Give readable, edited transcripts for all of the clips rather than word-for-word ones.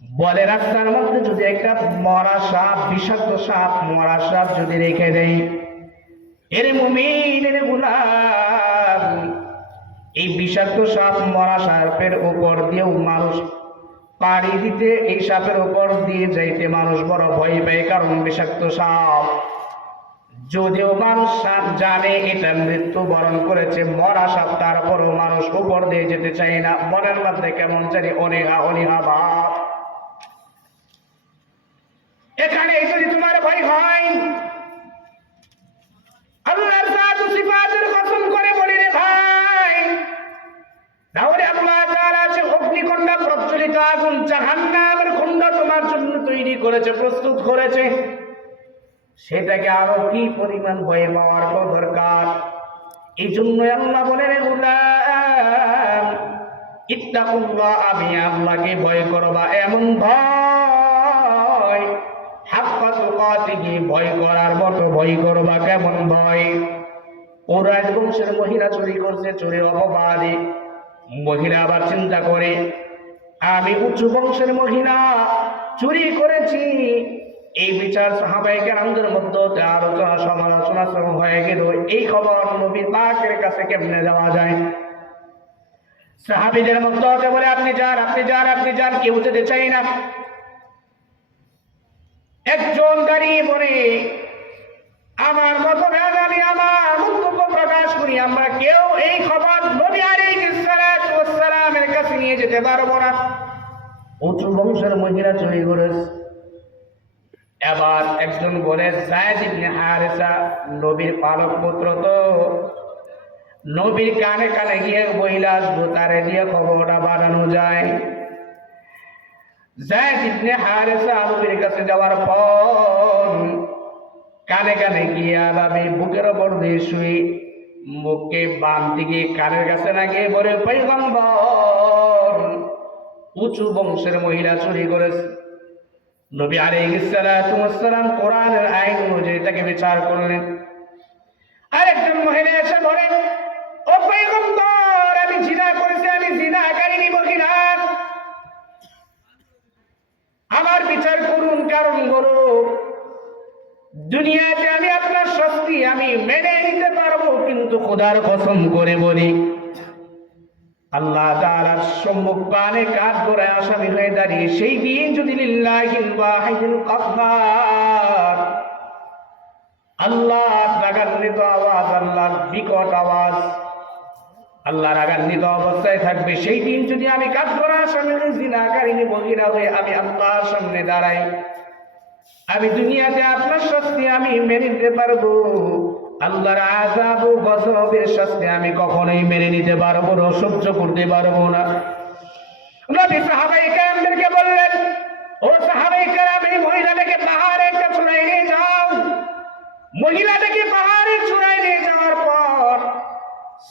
বলে রাস্তার মধ্যে যদি একটা মরা সাপ, বিষাক্ত সাপ, মরা সাপ যদি রেখে দেয়, এর মুমিন এর গোলাম, এই বিষাক্ত সাপ মরা সাপের উপর দিয়েও মানুষ পাড়ি দিতে, এই সাপের উপর দিয়ে যাইতে মানুষ বড় ভয় পায়, কারণ বিষাক্ত সাপ। যদিও মানুষ সাপ জানে এটা মৃত্যু বরণ করেছে, মরা সাপ, তারপরও মানুষ উপর দিয়ে যেতে চায় না। মনের মধ্যে কেমন জানি অনীহা অনীহা ভাব। এখানে যদি তোমার ভয় হয়, আল্লাহর জাত ও সিফাতের কসম করে বলি রে ভাই, তাহলে আল্লাহ তাআলা যে অগ্নিকুণ্ড, প্রজ্বলিত আগুন, জাহান্নামের কুণ্ড তোমার জন্য তৈরি করেছে, প্রস্তুত করেছে, সেটাকে আরো কি পরিমাণ ভয় পাওয়ার দরকার। এই জন্যই আল্লাহ বলে রে গোলাম, ইত্তাকুল্লাহ, আমি আল্লাহকে ভয় করবা, এমন ভয়, হাক্কা তুকাতিহি, ভয় করার মতো ভয় করবা। কেমন ভয়? ওরা বংশের মহিলা চুরি করছে, চুরির অপবাদে মহিলা আবার চিন্তা করে, আমি উচ্চ বংশের মহিলা, চুরি করেছি। এই বিচার সাহাবায়ে কেরামদের মধ্যে আলোচনা সমালোচনা হয়ে গেল। এই খবর নবী পাকের কাছে কেমনে যাওয়া যায়? সাহাবীদের মধ্যে বলে, আপনি যান, আপনি যান, আপনি যান, কেউ যেতে চাই না। একজন দাঁড়িয়ে বলে, আমার মত আমি আমার মন্তব্য প্রকাশ করি, আমরা কেউ এই খবর নবী আলাইহিস সালাতু ওয়াস সালামের কাছে নিয়ে যেতে পারবো না। উচ্চ বংশের মহিলা চুরি করেছে। এবার একজন বলে, যায়েদ ইবনে হারেসা নবীর পালক পুত্র, তো নবীর কানে কানে গিয়ে বইলা আসবো, তারে দিয়ে খবরটা বানানো যায়। যায়েদ ইবনে হারেসা নবীর কাছে যাওয়ার পর কানে কানে গিয়ে ভাবে বুকের ওপর দিয়ে শুয়ে, মুখে বাম দিকে কানের কাছে না গিয়ে বলে, পয়গম্বর, উঁচু বংশের মহিলা চুরি করেছে। নবী আলাইহিস সালাতু ওয়াস সালাম কোরআনের আইন অনুযায়ী তাকে বিচার করলেন। আরেকজন মহিলা এসে বলে, ও পয়গম্বর, আমি জিনা করেছি, আমি জিনাকারিনী মহিলা, আমার বিচার করুন। কারণ বলো, দুনিয়াতে আমি আপনার শাস্তি আমি মেনে নিতে পারবো, কিন্তু খোদার কসম করে বলি, আল্লাহ তাআলার সম্মুখ পানে কাঠ করে আসামি হয়ে দাঁড়িয়ে সেই দিন যদি লিল্লাহিল ওয়াহিদুল কাহ্হার, আল্লাহ রাগান্বিত আওয়াজ, আল্লাহর বিকট আওয়াজ, আল্লাহ রাগান্বিত অবস্থায় থাকবে, সেই দিন যদি আমি কাঠ করে আসামি হয়ে জিনাকারিনী মহিলা হয়ে আমি আল্লাহর সামনে দাঁড়াই, আমি দুনিয়াতে আপনার শাস্তি আমি মেনে নিতে পারবো, আল্লাহর আযাব ও গজবের শাস্তি আমি কখনোই মেনে নিতে পারবো না, সহ্য করতে পারবো না। নবী সাহাবায়ে কেরামদেরকে বললেন, ও সাহাবায়ে কেরাম, এই মহিলাটাকে পাহাড়ে একটা চূড়ায় নিয়ে যাও। মহিলাটাকে পাহাড়ে চূড়ায় নিয়ে যাওয়ার পর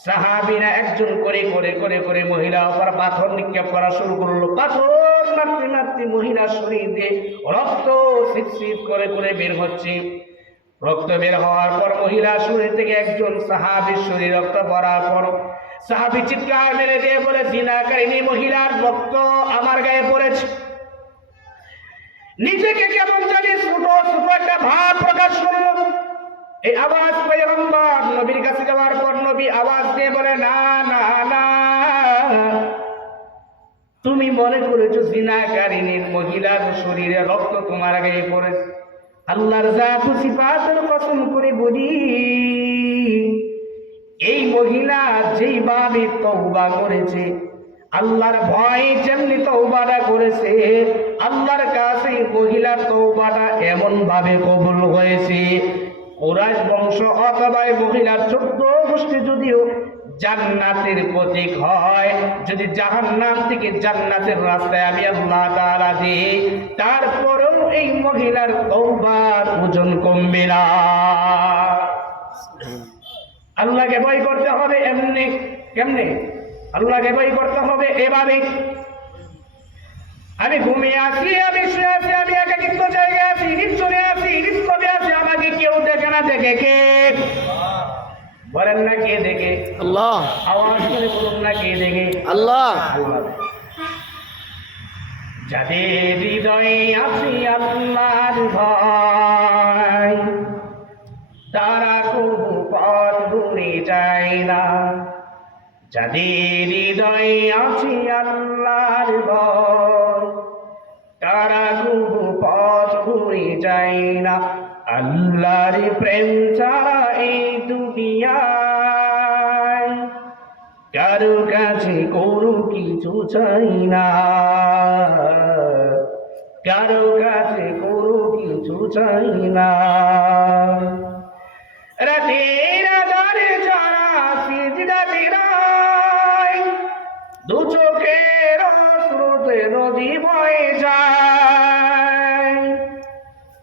সাহাবীরা একজন করে করে করে করে মহিলার উপর পাথর নিক্ষেপ করা শুরু করলো। পাথর মারতে মারতে মহিলার শরীর দিয়ে রক্ত ছিটছিট করে করে বের হচ্ছে। রক্ত বের হওয়ার পর মহিলার শরীর থেকে একজন সাহাবীর শরীর রক্ত পড়ার পর সাহাবী চিৎকার মেরে দিয়ে বলে, জিনাকারিনী মহিলার রক্ত আমার গায়ে পড়েছে। নিজেকে কেমন জানি ছোট ছোট একটা ভাব প্রকাশ করলো। এই আওয়াজ পয়গম্বর নবীর কাছে যাওয়ার পর নবী আওয়াজ দিয়ে বলে, না না না, তুমি মনে করেছো জিনাকারিনীর মহিলার শরীরে রক্ত তোমার গায়ে পড়েছে? আল্লাহর জাত ও সিফাতের কসম করে বলি, এই মহিলা যেইভাবে তওবা করেছে, আল্লাহর ভয়ে যেমনি তওবাটা করেছে, আল্লাহর কাছে মহিলার তওবাটা এমন ভাবে কবুল হয়েছে, কুরাইশ বংশ অথবা মহিলার 14 গোষ্ঠী যদিও জান্নাতের প্রতীক হয়, যদি জাহান্নাম থেকে জান্নাতের রাস্তায় আমি আল্লাহ তাআলা দিই, তারপরেও এই মহিলার তওবার ওজন কমবে না। আল্লাহকে ভয় করতে হবে এমনি। কেমনে? আল্লাহকে ভয় করতে হবে এভাবে, আমি ঘুমিয়ে আছি, আমি শুয়ে আছি, আমি একাকিত্ব জায়গায় আছি, নিশ্চরে আছি, নিষ্কবে আছি, আমাকে কেউ দেখে না, দেখে কে? বলেন না কে দেখে? আল্লাহ। আওয়াজ করে বলুন না কে দেখে? আল্লাহ। যাদের হৃদয়ে আছে আল্লাহর ভয়, তারা কবু পথ ভুলে যায় না। যাদের হৃদয়ে আছে আল্লাহর ভয়, তারা কবু পথ ভুলে যায় না। আল্লাহর প্রেম ছাড়া এই দুনিয়ায় কারো কাছে কোনো কিছু চাই না, কারো কাছে কোনো কিছু চাই না। রাতের আঁধারে যারা সিজদাতে রয়, দু চোখের স্রোতে নদী বয়ে যায়।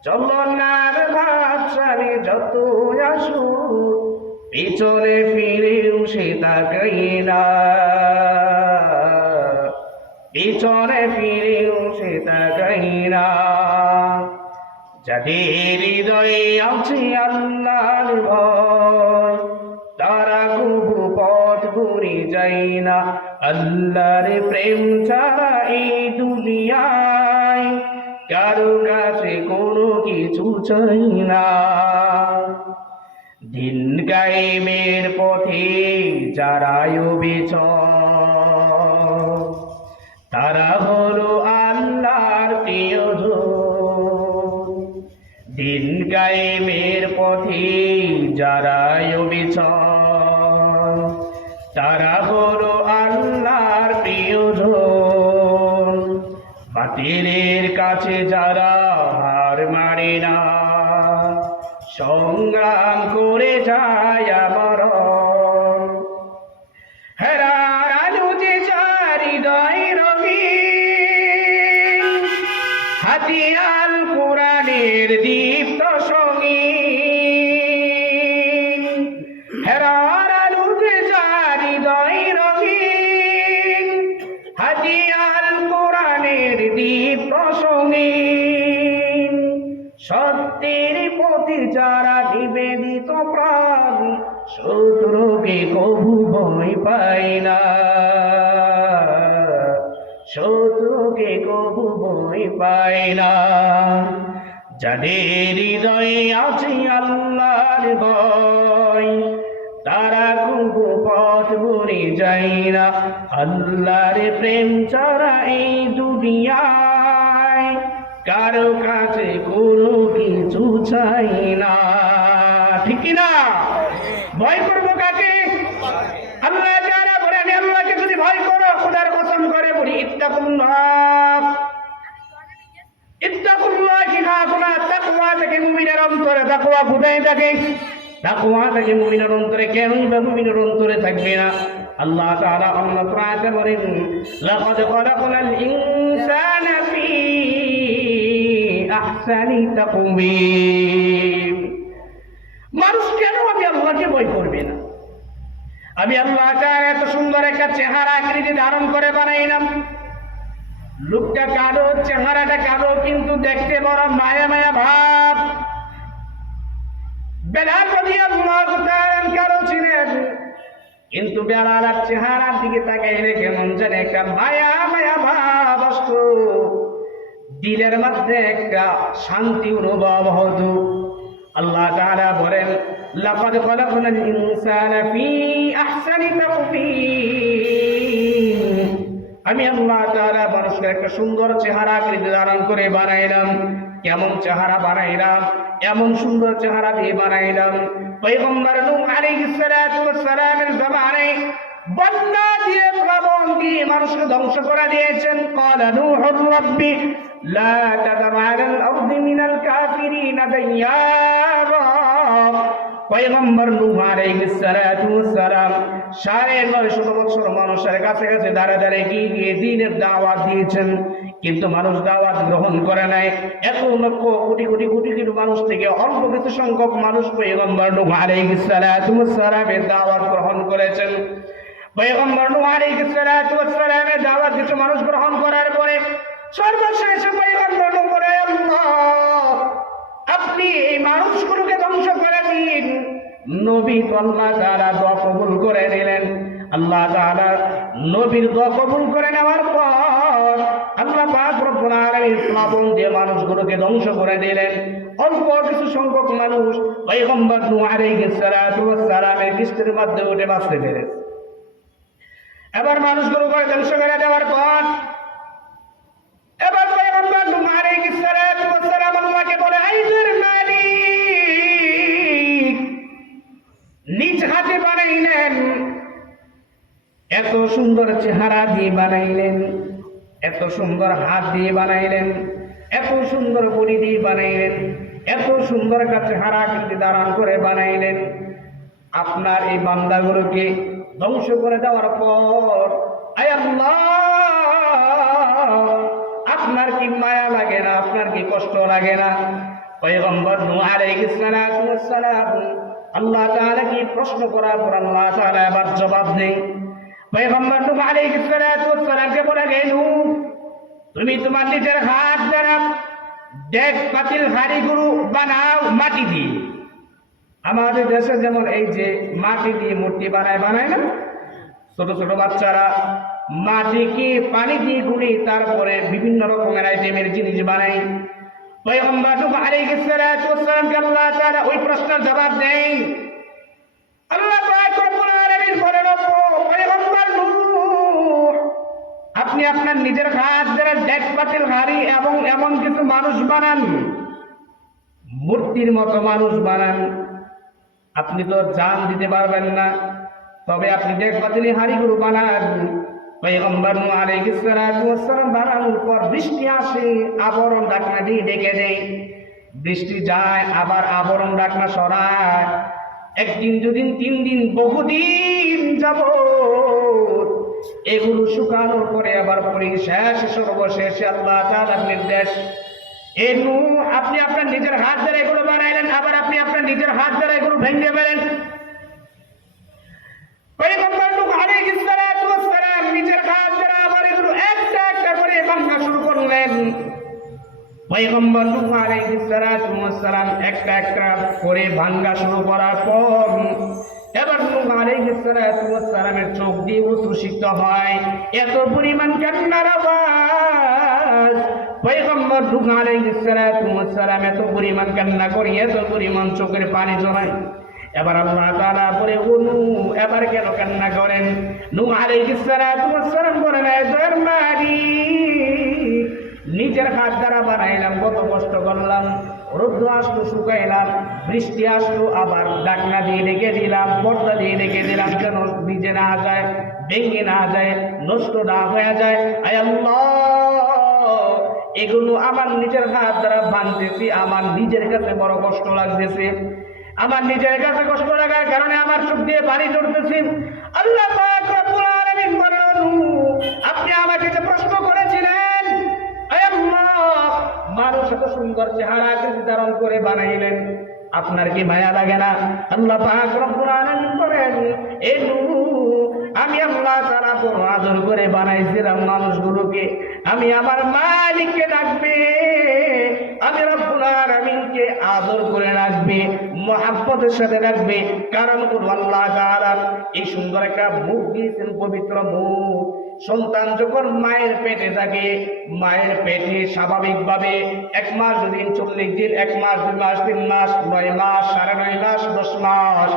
চলনার ভাবসারে যত আসু, পিছনে ফিরেও সে তাকাই না, পিছনে ফিরেও সে তাকাই না। যাদের হৃদয়ে আছে আল্লাহর ভয়, তারা কবু পথ ভুলে যায় না। আল্লাহর প্রেম ছাড়া এই দুনিয়ায় কারো কাছে কোনো কিছু চাই না। দিন কায়েমের পথে যারা অবিচল, তারা হলো আল্লাহর প্রিয়জন। দিন কায়েমের পথে যারা অবিচল, তারা হলো আল্লাহর প্রিয়জন। বাতিলের কাছে যারা হার মানে না, সংগ্রাম করে যায় মরণ। হেরার আলো যে যার হৃদয় রঙিন, হাতিয়াল কোরআনের দীপ্ত সঙ্গীন। হেরার আলো যে যার হৃদয় রঙিন, হাতিয়াল কোরআনের দীপ্ত সঙ্গীন। সত্যের পথে যারা নিবেদিত প্রাণ, শত্রুকে কবু ভয় পায় না, শত্রুকে কবু ভয় পায় না। যাদের হৃদয়ে আছে আল্লাহর ভয়, তারা কবু পথ ভুলে যায় না। আল্লাহর প্রেম ছাড়া এই দুনিয়ায় কারো কাছে কোনো কিছু চাই না। ঠিক না? ভয় করবো কাকে? আল্লাহ যারা বলে আমি আল্লাহকে যদি ভয় করো, খোদার কসম করে বলি, ইত্তাকুল্লাহ, ইত্তাকুল্লাহ কি খাফনা। তাকওয়া থেকে মুমিনের অন্তরে তাকওয়া কোথায় থাকে? তাকওয়া থেকে মুমিনের অন্তরে কেনই বা মুমিনের অন্তরে থাকবে না? আল্লাহ তাআলা অন্য আয়াতে বলেন, লাকাদ খালাকনাল ইনসানা ফি আহসানি তাকওয়িম। মানুষ কেন আমি আল্লাহকে ভয় করবে না? আমি আল্লাহ তাআলা এত সুন্দর একটা চেহারা আকৃতি ধারণ করে বানাইলাম। লোকটা কালো, চেহারাটা কালো, কিন্তু দেখতে বড় মায়া মায়া ভাব। বেলাল রাদিয়াল্লাহু তাআলা কালো ছিলেন, কিন্তু বেলালের চেহারার দিকে তাকাইলে কেমন যেন একটা মায়া মায়া ভাব আসতো, দিলের মধ্যে একটা শান্তি অনুভব হতো। আল্লাহ তাআলা বলেন, লাকাদ খালাকনাল ইনসানা ফি আহসানি তাকওয়িম। আমি আল্লাহ তাআলা মানুষকে একটা সুন্দর চেহারা আকৃতি ধারণ করে বানাইলাম। কেমন চেহারা বানাইলাম? এমন সুন্দর চেহারা দিয়ে বানাইলাম, পয়গম্বর নূহ আলাইহিস সালাতু ওয়াস সালামের জামানায় বন্যা দিয়ে, প্লাবন দিয়ে মানুষকে ধ্বংস করে দিয়েছেন। ক্বালা নূহুর রাব্বি লা তাযার আলাল আরদি মিনাল কাফিরিনা দাইয়ারা। পয়গম্বর নূহ আলাইহিস সালাতু ওয়াস সালাম ৯৫০ বছর মানুষের কাছে কাছে দাঁড়ে দাঁড়ে গিয়ে দ্বীনের দাওয়াত দিয়েছেন, কিন্তু মানুষ দাওয়াত গ্রহণ করে নাই। ১ লক্ষ কোটি কোটি কোটি কোটি মানুষ থেকে অল্প কিছু সংখ্যক মানুষ পয়গম্বর নূহ আলাইহিস সালাতু ওয়াস সালামের দাওয়াত গ্রহণ করেছেন। পয়গম্বর নূহ আলাইহিস সালাতু ওয়াস সালামের দাওয়াত কিছু মানুষ গ্রহণ করার পরে সর্বশেষ পয়গম্বর নূহ বলে, আল্লাহ আপনি এই মানুষগুলোকে ধ্বংস করে দিন। নবী আল্লাহ তাআলা দোয়া কবুল করে নিলেন। আল্লাহ তাআলা নবীর দোয়া কবুল করে নেওয়ার পর আল্লাহ পাক রব্বুল আলামিন প্লাবন দিয়ে মানুষগুলোকে ধ্বংস করে দিলেন। অল্প কিছু সংখ্যক মানুষ পয়গম্বর নূহ আলাইহিস সালাতু ওয়াস সালামের কিস্তির মধ্যে উঠে বাঁচতে পেরেছে। এবার মানুষগুলোকে ধ্বংস করে দেওয়ার পর এবার পয়গম্বর নূহ আলাইহিস সালাতু ওয়াস সালাম আল্লাহকে বলে, আইদের মালিক, নিজ হাতে বানাইলেন, এত সুন্দর চেহারা দিয়ে বানাইলেন, এত সুন্দর হাত দিয়ে বানাইলেন, এত সুন্দর বডি দিয়ে বানাইলেন, এত সুন্দর একটা চেহারা কিন্তু ধারণ করে বানাইলেন। আপনার এই বান্দাগুলোকে ধ্বংস করে দেওয়ার পর আয় আল্লাহ, আপনার কি মায়া লাগে না? আপনার কি কষ্ট লাগে না? পয়গম্বর নূহ আলাইহিস সালাতু ওয়াস সালাম আল্লাহ তাআলা কি প্রশ্ন করার পর আল্লাহ তাআলা আবার জবাব দেন। পয়গম্বর নূহ আলাইহিস সালাতু ওয়াস সালামকে বলে, নূহ, তুমি তোমার নিজের হাত দ্বারা ডেক পাতিল হাঁড়িগুলো বানাও মাটি দিয়ে। আমাদের দেশে যেমন এই যে মাটি দিয়ে মূর্তি বানায় না, ছোট ছোট বাচ্চারা মাটিকে পানি দিয়ে গুলি তারপরে বিভিন্ন রকমের আইটেমের জিনিস বানায়। পয়গম্বর নূহ আলাইহিস সালাতু ওয়াস সালামকে আল্লাহ তাআলা ওই প্রশ্নের জবাব দেন। আল্লাহ পাক রব্বুল আলামিন বলেন, পয়গম্বর নূহ, আপনি আপনার নিজের হাত দ্বারা ডেক পাতিল হাঁড়ি এবং এমন কিছু মানুষ বানান, মূর্তির মতো মানুষ বানান। আপনি তো জান দিতে পারবেন না, তবে আপনি ডেক পাতিল হাঁড়িগুলো বানান। পয়গম্বর নূহ আলাইহিস সালাতু ওয়াস সালাম বানানোর পর বৃষ্টি আসে, আবরণ ঢাকনা দিয়ে ঢেকে দেয়। বৃষ্টি যায়, আবার আবরণ ঢাকনা সরায়। একদিন, দুদিন, 3 দিন, বহুদিন যাবত এগুলো শুকানোর পরে আবার পরিশেষ সর্বশেষে আল্লাহ তাআলার নির্দেশ, এ নূহ, আপনি আপনার নিজের হাত দ্বারা এগুলো বানাইলেন, আবার আপনি আপনার নিজের হাত দ্বারা এগুলো ভেঙে ফেলেন। পয়গম্বর নূহ আলাইহিস সালাতু ওয়াস সালাম নিজের হাত দ্বারা আবার এগুলো একটা একটা করে ভাঙা শুরু করলেন। পয়গম্বর নূহ আলাইহিস সালাতু ওয়াস সালাম একটা একটা করে ভাঙা শুরু করার পর এবার নূহ আলাইহিস সালাতু ওয়াস সালামের চোখ দিয়ে অশ্রুসিক্ত হয়। এত পরিমাণ কান্নার আওয়াজ, পয়গম্বর নূহ আলাইহিস সালাতু ওয়াস সালাম এত পরিমাণ কান্না করে, এত পরিমাণ চোখের পানি জড়ায়। এবার আল্লাহ তাআলা বলে, ও নূহ, এবার কেন কান্না করেন? নূহ আলাইহিস সালাতু ওয়াস সালাম বলেন, আইদের মালিক, নিজের হাত দ্বারা বানাইলাম, কত কষ্ট করলাম, রৌদ্র আসলো শুকাইলাম, বৃষ্টি আসলো আবার ঢাকনা দিয়ে রেখে দিলাম, পর্দা দিয়ে রেখে দিলাম, যেন ভিজে না যায়, ভেঙে না যায়, নষ্ট না হয়ে যায়। আয় আল্লাহ, এগুলো আমার নিজের হাত দ্বারা বানতেছি, আমার নিজের কাছে বড় কষ্ট লাগতেছে। আমার নিজের কাছে কষ্ট লাগার কারণে আমার চোখ দিয়ে পানি ঝরতেছে। আল্লাহ পাক রব্বুল আলামিন বলেন, আপনি আমাকে যে প্রশ্ন করেছিলেন, মানুষ এত সুন্দর চেহারা ধারণ করে বানাইলেন, আপনার কি মায়া লাগে না? আল্লাহ পাক রব্বুল আলামিন বলেন, এ নূহ, আমি আল্লাহ তাআলা বড় আদর করে বানাইছিলাম মানুষগুলোকে, আমি আমার মালিককে ডাকবে, আমি রব্বুল আলামিনকে আদর করে রাখবে, মহব্বতের সাথে রাখবে। কারণ আল্লাহ তাআলা এই সুন্দর একটা মুখ দিয়েছেন, পবিত্র মুখ। সন্তান যখন মায়ের পেটে থাকে, মায়ের পেটে স্বাভাবিকভাবে 1 মাস 2 দিন, 40 দিন, 1 মাস 2 মাস 3 মাস 9 মাস 9.5 মাস 10 মাস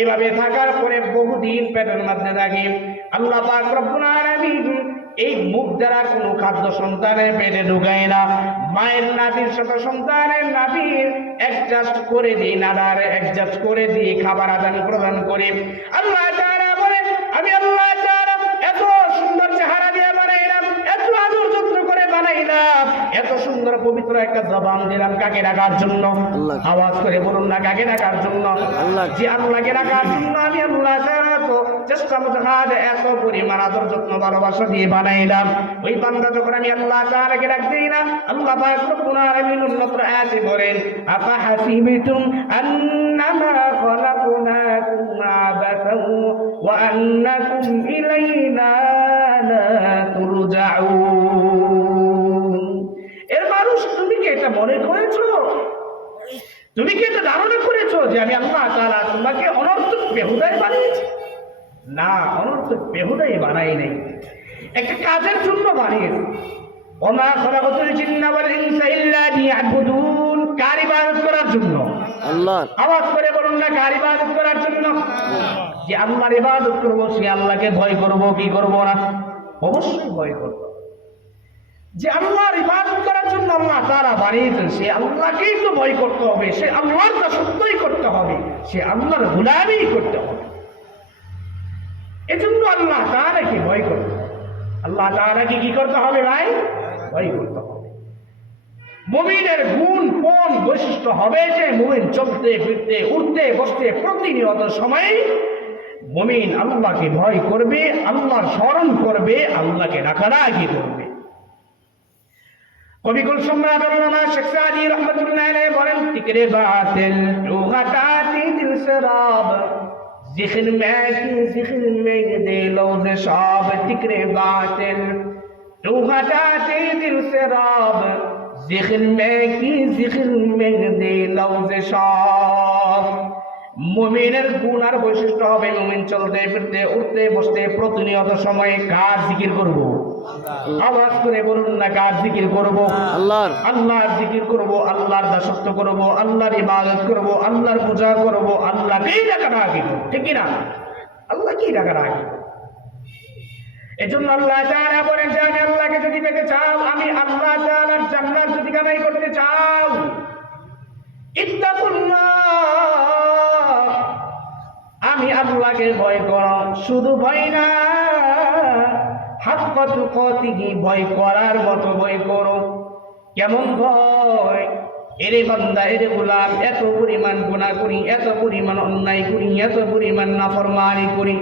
এভাবে থাকার পরে বহুদিন পেটের মধ্যে থাকে। আল্লাহ পাক রব্বুল আলামিন এই মুখ দ্বারা কোনো খাদ্য সন্তানের পেটে ঢুকায় না। মায়ের নাভির সাথে সন্তানের নাভির অ্যাডজাস্ট করে দিই, নাড়ার অ্যাডজাস্ট করে দিয়ে খাবার আদান প্রদান করে। আল্লাহ তাআলা বলেন, আমি আল্লাহ তাআলা এত সুন্দর চেহারা দিয়ে বানাইলাম, এত আদর যত্ন করে বানাইলাম, এত সুন্দর পবিত্র একটা জবান দিলাম, কাকে ডাকার জন্য? আওয়াজ করে বলুন না, কাকে ডাকার জন্য? যে আল্লাহকে ডাকার জন্য। আমি আল্লাহ তাআলা তো চেষ্টা মতো এত পরিমাণ আদর যত্ন ভালোবাসা দিয়ে বানাইলাম। ওই বান্দা যখন আমি আল্লাহ তাআলাকে ডাক দেই না, আল্লাহ পাক রব্বুল আলামিন উন্নত আয়াতে বলেন, আফা হাসিবতুম আন্নামা খালাকনাকুম আবাসান ওয়া আন্নাকুম ইলাইনা লা তুরজাউন। এর মানুষ, তুমি কি এটা মনে করেছো? তুমি কি এটা ধারণা করেছো যে আমি আল্লাহ তাআলা তোমাকে অনর্থক বেহুদাই বানিয়েছি? না, অনর্থক বেহুদাই বানাই নাই, একটা কাজের জন্য বানিয়েছি। ওমা খলাকাতুল জিন্না ওয়াল ইনসা ইল্লা লিয়াবুদুন, কার ইবাদত করার জন্য? আল্লাহ। আওয়াজ করে বলুন না, কার ইবাদত করার জন্য? যে আল্লাহর ইবাদত করব, সে আল্লাহকে ভয় করব কি করব না? অবশ্যই ভয় করব। যে আল্লাহর ইবাদত করার জন্য আল্লাহ তাআলা বানিয়েছেন, সে আল্লাহকেই তো ভয় করতে হবে, সে আল্লাহর দাসত্বই করতে হবে, সে আল্লাহর গোলামি করতে হবে। এজন্য আল্লাহ তাআলাকে ভয় করতে হবে। আল্লাহ তাআলাকে কি করতে হবে ভাই? ভয় করতে হবে। মুমিনের গুণ কোন বৈশিষ্ট্য হবে? যে মুমিন চলতে ফিরতে উঠতে বসতে প্রতিনিয়ত সময় মুমিন আল্লাহকে ভয় করবে, আল্লাহর স্মরণ করবে, আল্লাহকে ডাকাডাকি করবে। কবি কুল সম্রাট আল্লামা শেখ সাদি রহমাতুল্লাহ আলাইহি বলেন, তিকরে বাতিল তু হটাতি দিল শরাব, जिखन में की जिखन में दे लौज़ शाब, तिकरे बातिल तू हटाते दिल से राब, जिखन में की जिखन में दे लौज़ शाब। মুমিনের গুণ আর বৈশিষ্ট্য হবে, মুমিন চলতে ফিরতে উঠতে বসতে প্রতিনিয়ত সময়ে কার জিকির করব? আওয়াজ করে বলুন না, কার জিকির করব? আল্লাহর। আল্লাহর জিকির করব, আল্লাহর দাসত্ব করব, আল্লাহর ইবাদত করব, আল্লাহর পূজা করব, আল্লাহকেই ডাকাডাকি করব, ঠিক কি না? আল্লাহকেই ডাকাডাকি। এজন্য আল্লাহ তাআলা বলেন যে আমি আল্লাহকে যদি পেতে চাও, আমি আল্লাহ তাআলার জান্নাত যদি কামাই করতে চাও, ইত্তাকুল্লাহ, আমি আল্লাহকে ভয় করো। শুধু ভয় না, হাক্কা তুকাতিহি, ভয় করার মতো ভয় করো। কেমন ভয়? এরে বান্দা, এরে গোলাম, এত পরিমাণ গুনাহ করি, এত পরিমাণ অন্যায় করি, এত পরিমাণ নাফরমানি করি,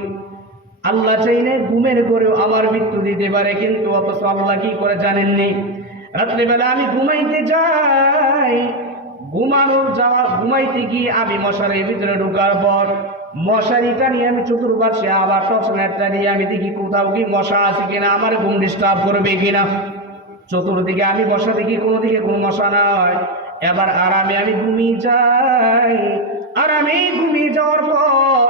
আল্লাহ চাইলে ঘুমের করেও আমার মৃত্যু দিতে পারে, কিন্তু অথচ আল্লাহ কি করে জানেননি? রাত্রিবেলা আমি ঘুমাইতে যাই, ঘুমাইতে গিয়ে আমি মশারির ভিতরে ঢোকার পর মশারিটা নিয়ে আমি চতুর্পাশে আবার টর্চ লাইটটা দিয়ে আমি দেখি কোথাও কি মশা আছে কিনা, আমার ঘুম ডিস্টার্ব করবে কিনা। চতুর্দিকে আমি বসা দেখি, কোনো দিকে কোনো মশা নয়। এবার আরামে আমি ঘুমিয়ে যাই। আরামে ঘুমিয়ে যাওয়ার পর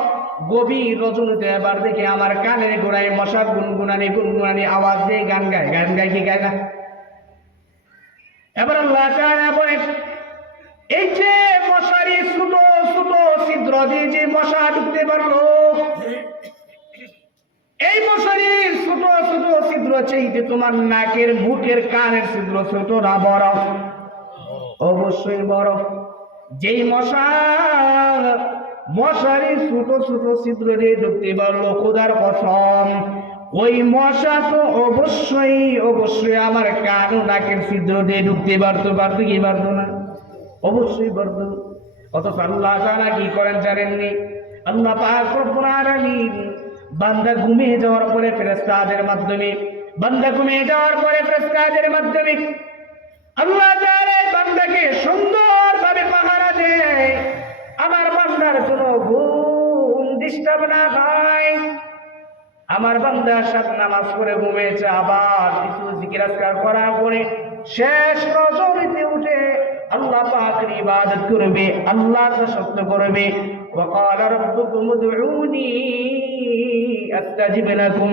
গভীর রজনীতে এবার দেখি আমার কানের গোড়ায় মশা গুনগুনানি আওয়াজ দিয়ে গান গায় কি গায় না? এবার আল্লাহ তাআলা বলেন, এই যে মশারি ছোট ছোট ছিদ্র দিয়ে যে মশা ঢুকতে পারলো, এই মশারির ছোট ছোট ছিদ্র চাইতে তোমার নাকের মুখের কানের ছিদ্র ছোট না বড়? অবশ্যই বড়। যেই মশারির ছোট ছোট ছিদ্র দিয়ে ঢুকতে পারলো, খোদার কসম ওই মশা তো অবশ্যই আমার কান ও নাকের ছিদ্র দিয়ে ঢুকতে পারতো কি পারতো না? অবশ্যই পারতো। অথচ আল্লাহ তাআলা কি করেন জানেননি? আল্লাহ পাক রব্বুল আলামিন বান্দা ঘুমিয়ে যাওয়ার পরে ফেরেশতাদের মাধ্যমে আল্লাহ তাআলা বান্দাকে সুন্দরভাবে পাহারা দেয়, আমার বান্দার কোনো ঘুম ডিস্টার্ব না হয়। আমার বান্দা সাত নামাজ পড়ে ঘুমিয়েছে, আবার কিছু জিকির আজকার করার পরে শেষ রজনীতে উঠে আল্লাহ পাকের ইবাদত করবে, আল্লাহর দাসত্ব করবে। وقال ربكم ادعوني استجب لكم।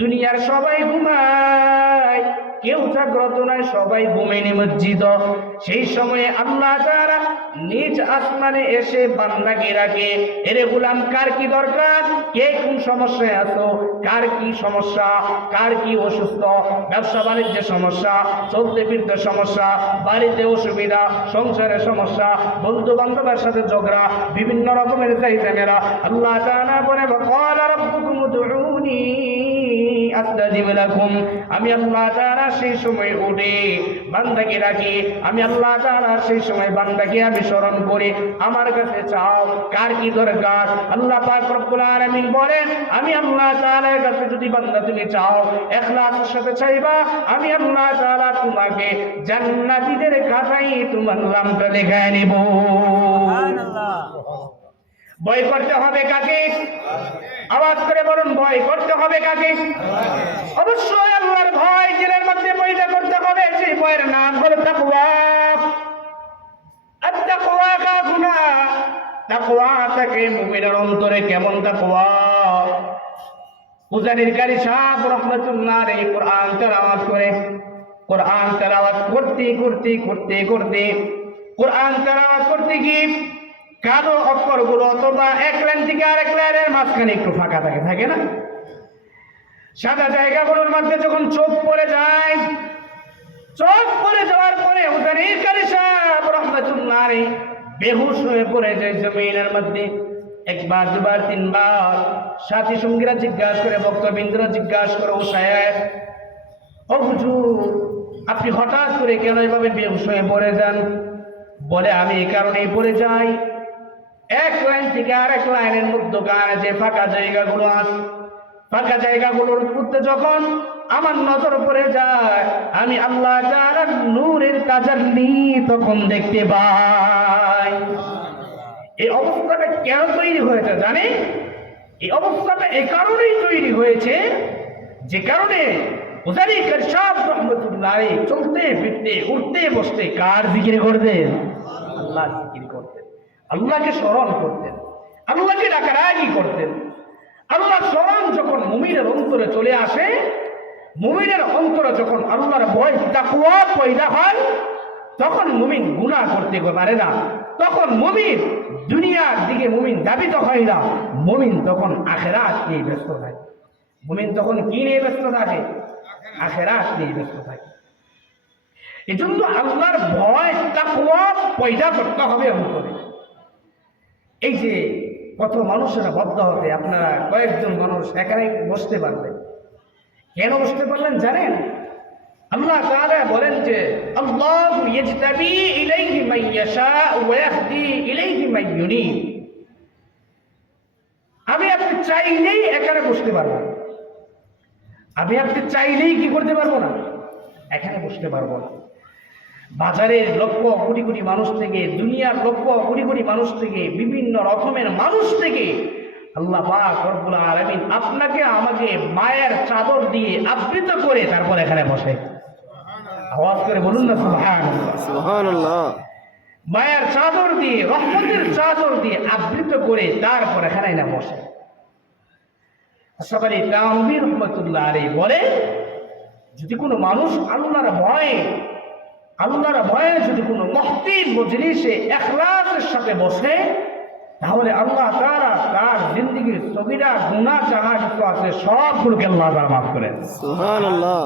দুনিয়ার সবাই ঘুমায়, কেউ জাগ্রত নয়, সবাই ঘুমে নিমজ্জিত। সেই সময়ে আল্লাহ তাআলা নিজ আসমানে এসে বান্দাকে রাখে, এরে গোলাম কার কি দরকার, কে কোন সমস্যায় আছো, কার কি সমস্যা, কার কি অসুস্থ, ব্যবসা বাণিজ্যের সমস্যা, চলতে ফিরতে সমস্যা, বাড়িতে অসুবিধা, সংসারের সমস্যা, বন্ধু বান্ধবের সাথে ঝগড়া, বিভিন্ন রকমের ঝামেলা। আল্লাহ তাআলা বলে, ওয়াকালা রাব্বুকুম উদউনি আস্তাজিব লাকুম। আমি আল্লাহ তাআলা সেই সময় উঠে বান্দাকে রাখি, আমি আল্লাহ তাআলা সেই সময় বান্দাকে আমি স্মরণ করি, আমার কাছে চাও, কার কি দরকার। আল্লাহ পাক রব্বুল আলামিন বলেন, আমি আল্লাহ তাআলার কাছে যদি বান্দা তুমি চাও, ইখলাসের সাথে চাইবা, আমি আল্লাহ তাআলা তোমাকে জান্নাতীদের খাতায় তোমার নামটা লেখায় নেব। সুবহানাল্লাহ। ভয় করতে হবে কাকে? আওয়াজ করে বলুন, ভয় করতে হবে কাকে? অবশ্যই আল্লাহর ভয় দিলের মধ্যে পয়দা করতে হবে। সেই ভয়ের নাম হলো তাকওয়া। আত-তাকওয়া কাফুনা, তাকওয়া থাকে মুমিনের অন্তরে। কেমন তাকওয়া? উজানির কারি সাহেব রাহমাতুল্লাহ আলাইহি কোরআন তেলাওয়াত করে কোরআন তেলাওয়াত করতে কোরআন তেলাওয়াত করতে গিয়ে কালো অক্ষরগুলো অথবা এক লাইন থেকে আরেক লাইনের মাঝখানে একটু ফাঁকা থাকে না? সাদা জায়গাগুলোর মধ্যে যখন চোখ পড়ে যায়, চোখ পড়ে যাওয়ার পরে হুসাইন কারি সাহেব রাহমাতুল্লাহ আলাইহি বেহুশ হয়ে পড়ে যায় জমিনের মধ্যে। একবার, দুবার, তিনবার সাথী সঙ্গীরা জিজ্ঞাসা করে, ভক্তবৃন্দরা জিজ্ঞাসা করে, ও সাহেব, ও হুজুর, আপনি হঠাৎ করে কেন এভাবে বেহুশ হয়ে পড়ে যান? বলে, আমি এই কারণেই পড়ে যাই, এক লাইন থেকে আরেক লাইনের মধ্যখানে যে ফাঁকা জায়গাগুলো আছে, ফাঁকা জায়গাগুলোর মধ্যে যখন আমার নজর পড়ে যায়, আমি আল্লাহ তাআলার নূরের তাজাল্লি তখন দেখতে পাই। এই অবস্থাটা কেন তৈরি হয়েছে জানে? এই অবস্থাটা এই কারণেই তৈরি হয়েছে যে কারণে হুসাইন কারি সাহেব রাহমাতুল্লাহ আলাইহি চলতে ফিরতে উঠতে বসতে কার জিকির করতেন? আল্লাহর জিকির করতেন, আল্লাহকে স্মরণ করতেন, আল্লাহকে ডাকাডাকি করতেন। আল্লাহর স্মরণ যখন মুমিনের অন্তরে চলে আসে, মুমিনের অন্তরে যখন আল্লাহর ভয় তাকওয়া পয়দা হয়, তখন মুমিন গুনাহ করতে পারে না। তখন মুমিন দুনিয়ার দিকে মুমিন ধাবিত হয় না, মুমিন তখন আখিরাত নিয়ে ব্যস্ত থাকে। মুমিন তখন কি নিয়ে ব্যস্ত থাকে? আখিরাত নিয়ে ব্যস্ত থাকে। এজন্য আল্লাহর ভয় তাকওয়া পয়দা করতে হবে অন্তরে। এই যে কত মানুষেরা বদ্ধ হবে, আপনারা কয়েকজন মানুষ এখানে বসতে পারবেন। কেন বসতে পারলেন জানেন? আল্লাহ তাআলা বলেন যে আল্লাহু ইয়াজতাবি ইলাইহি মান ইয়াশা ওয়া ইয়াহদি ইলাইহি মান ইউনিব। আমি আপনি চাইলেই এখানে বসতে পারবো না, আমি আপনি চাইলেই কি করতে পারবো না? এখানে বসতে পারবো না। বাজারের লক্ষ কোটি কোটি মানুষ থেকে, দুনিয়ার লক্ষ কোটি কোটি মানুষ থেকে, বিভিন্ন রকমের মানুষ থেকে আল্লাহ পাক রব্বুল আলামিন আপনাকে আমাকে মায়ের চাদর দিয়ে আবৃত করে তারপর এখানে বসে। আওয়াজ করে বলুন না সুবহানাল্লাহ, সুবহানাল্লাহ। মায়ের চাদর দিয়ে, রহমতের চাদর দিয়ে আবৃত করে তারপর এখানে না বসে। আশরাফ আলী থানভী রাহমাতুল্লাহ আলাইহি বলে, যদি কোনো মানুষ আল্লাহর ভয়ে যদি কোনো মুহতিম মজলিসে ইখলাসের সাথে বসে, তাহলে আল্লাহ তাআলা তার জিন্দেগীর সগীরা গুনাহ যাহা কিছু আছে সবগুলোকে আল্লাহ তাআলা মাফ করেন। সুবহানাল্লাহ।